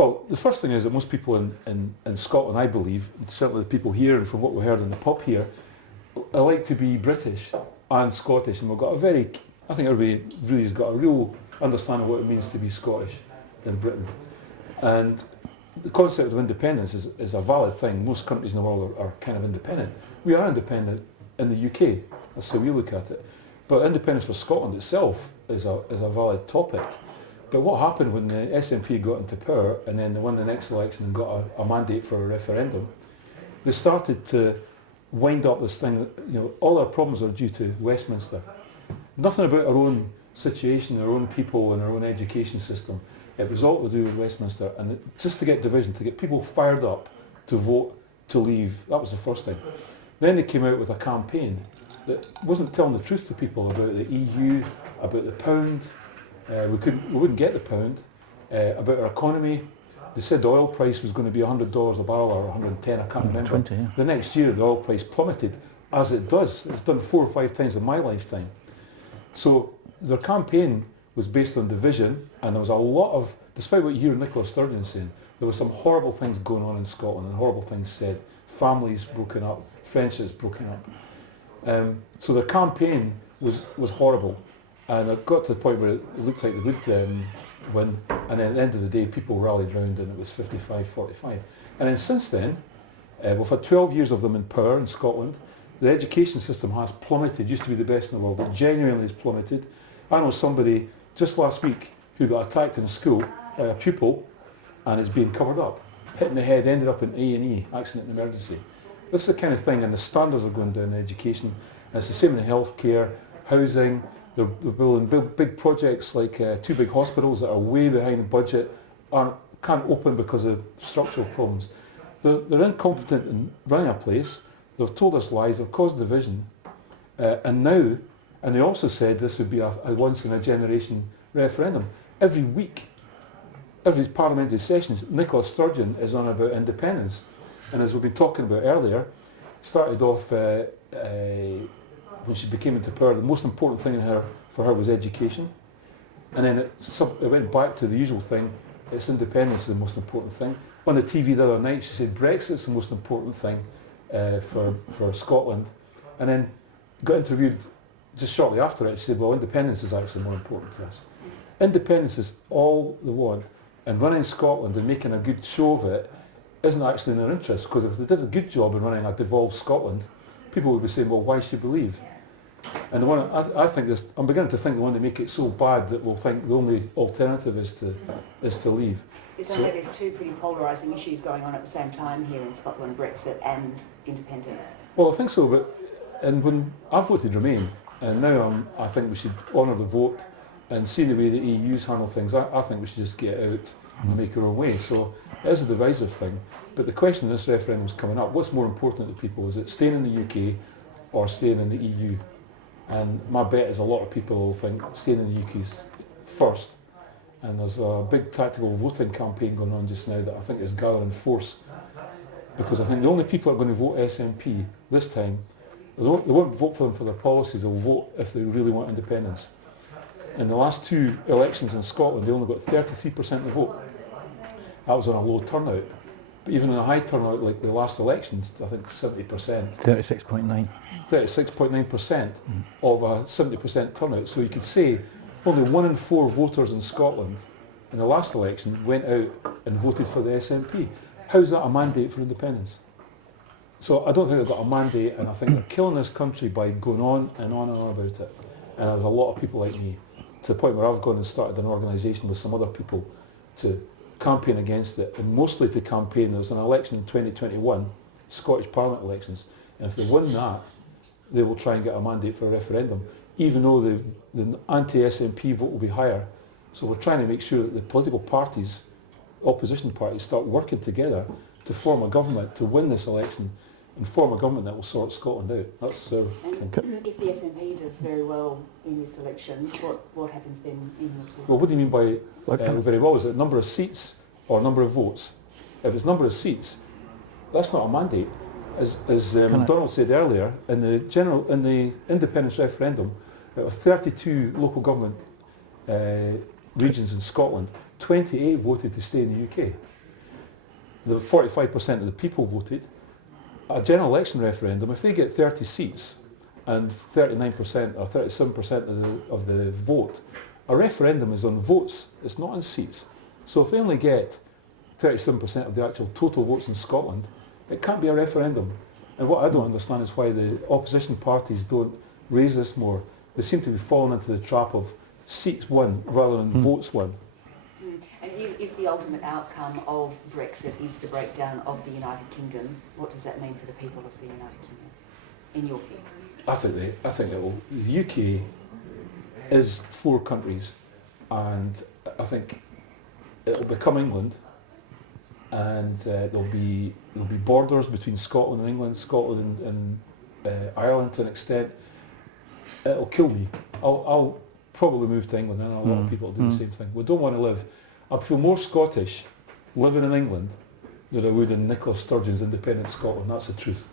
Well, the first thing is that most people in Scotland, I believe, certainly the people here and from what we heard in the pub here, like to be British and Scottish, and we've got I think everybody really has got a real understanding of what it means to be Scottish in Britain. And the concept of independence is a valid thing. Most countries in the world are kind of independent. We are independent in the UK, that's how we look at it. But independence for Scotland itself is a valid topic. But what happened when the SNP got into power and then they won the next election and got a mandate for a referendum, they started to wind up this thing that, all our problems are due to Westminster. Nothing about our own situation, our own people and our own education system. It was all to do with Westminster, and just to get division, to get people fired up to vote to leave, that was the first thing. Then they came out with a campaign that wasn't telling the truth to people about the EU, about the pound. We wouldn't get the pound. About our economy. They said the oil price was going to be $100 a barrel or 110, I can't remember. 20, yeah. The next year the oil price plummeted, as it does. It's done 4 or 5 times in my lifetime. So their campaign was based on division, and there was a lot of, despite what you hear Nicola Sturgeon saying, there were some horrible things going on in Scotland and horrible things said. Families broken up, friendships broken up. So their campaign was horrible. And it got to the point where it looked like they would win, and then at the end of the day people rallied round and it was 55-45. And then since then, we've had 12 years of them in power in Scotland. The education system has plummeted, used to be the best in the world, it genuinely has plummeted. I know somebody just last week who got attacked in a school by a pupil and is being covered up, hit in the head, ended up in A&E, accident and emergency. This is the kind of thing, and the standards are going down in education. And it's the same in healthcare, housing. They're building big projects like 2 big hospitals that are way behind budget, can't open because of structural problems. They're incompetent in running a place. They've told us lies. They've caused division, and they also said this would be a once in a generation referendum. Every week, every parliamentary session, Nicola Sturgeon is on about independence, and as we've been talking about earlier, started off. When she became into power, the most important thing for her was education. And then it went back to the usual thing, it's independence is the most important thing. On the TV the other night she said Brexit's the most important thing for Scotland. And then got interviewed just shortly after it, she said, well, independence is actually more important to us. Independence is all they want, and running Scotland and making a good show of it isn't actually in their interest, because if they did a good job in running a devolved Scotland, people would be saying, well, why should we leave? And the one I'm beginning to think they want to make it so bad that we'll think the only alternative is to leave. It sounds like there's 2 pretty polarising issues going on at the same time here in Scotland, Brexit and independence. Well, I think so, and when I voted Remain, and now I think we should honour the vote, and seeing the way the EU's handle things, I think we should just get out and make our own way. So it is a divisive thing, but the question in this referendum is coming up, what's more important to people? Is it staying in the UK or staying in the EU? And my bet is a lot of people will think staying in the UK is first. And there's a big tactical voting campaign going on just now that I think is gathering force. Because I think the only people that are going to vote SNP this time, they won't vote for them for their policies, they'll vote if they really want independence. In the last 2 elections in Scotland, they only got 33% of the vote. That was on a low turnout. But even in a high turnout like the last elections, I think 70%. 36.9. 36.9% of a 70% turnout. So you could say only 1 in 4 voters in Scotland in the last election went out and voted for the SNP. How's that a mandate for independence? So I don't think they've got a mandate, and I think they're killing this country by going on and on and on about it. And there's a lot of people like me, to the point where I've gone and started an organisation with some other people to campaign against it, and mostly to campaign. There was an election in 2021, Scottish Parliament elections, and if they win that, they will try and get a mandate for a referendum, even though the anti-SNP vote will be higher. So we're trying to make sure that the political parties, opposition parties, start working together to form a government, to win this election, and form a government that will sort Scotland out. That's and if the SNP does very well in this election, what happens then in your view? Well, what do you mean by very well? Is it number of seats or number of votes? If it's number of seats, that's not a mandate. As Donald said earlier, in the independence referendum, there were 32 local government regions in Scotland. 28 voted to stay in the UK. The 45% of the people voted. A general election referendum, if they get 30 seats and 39% or 37% of the vote, a referendum is on votes, it's not on seats. So if they only get 37% of the actual total votes in Scotland, it can't be a referendum. And what I don't understand is why the opposition parties don't raise this more. They seem to be falling into the trap of seats won rather than votes won. And if the ultimate outcome of Brexit is the breakdown of the United Kingdom, what does that mean for the people of the United Kingdom, in your view? I think it will. The UK is 4 countries, and I think it will become England, and there'll be borders between Scotland and England, Scotland and Ireland to an extent. It'll kill me. I'll probably move to England, and a lot of people do the same thing. We don't want to live. I feel more Scottish living in England than I would in Nicola Sturgeon's independent Scotland. That's the truth.